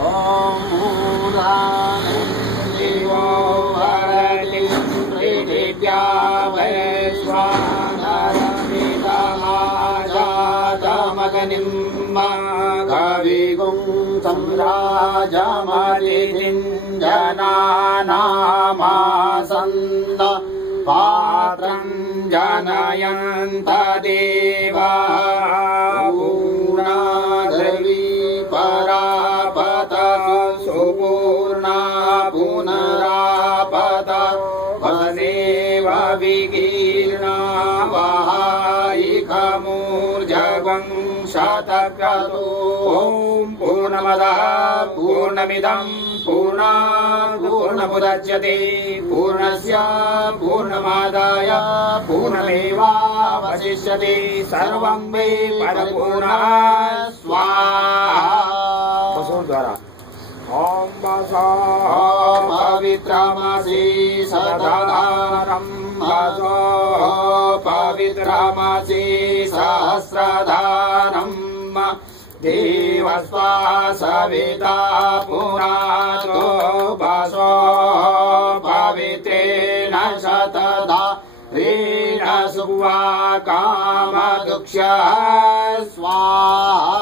ॐ देवो भरति पृथिव्या वैश्वानरमिदमाजातमग्निं कविगुं सम्राजमतिथिं जनानामासन्द पात्रं जनयन्त देवा पूर्णादेवी परापत सुपूर्णा पुनरापत वनेव विकीर्णा वहायिकमूर्जगं शतक्रतु ॐ पूर्णमदः पूर्णमिदं पूर्णात् पूर्णमुदच्यते पूर्णस्य पूर्णमादाय पूर्णमेवावशिष्यते सर्वं मे परपूर्णः स्वाहा। ॐ वसो पवित्रमसि सदाधारं वसो पवित्रमसि सहस्रधारम् देवस्वा सविता पुरातो वसो पवित्रेण शतधा ऋण सुवा कामदुक्ष्यः स्वाहा।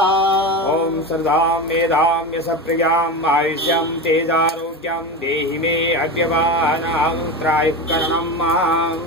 ॐ श्रद्धां मेधां यशप्रियां आयुष्यं तेजारोग्यं देहि मे अद्यवानां त्रायुः करणं माम्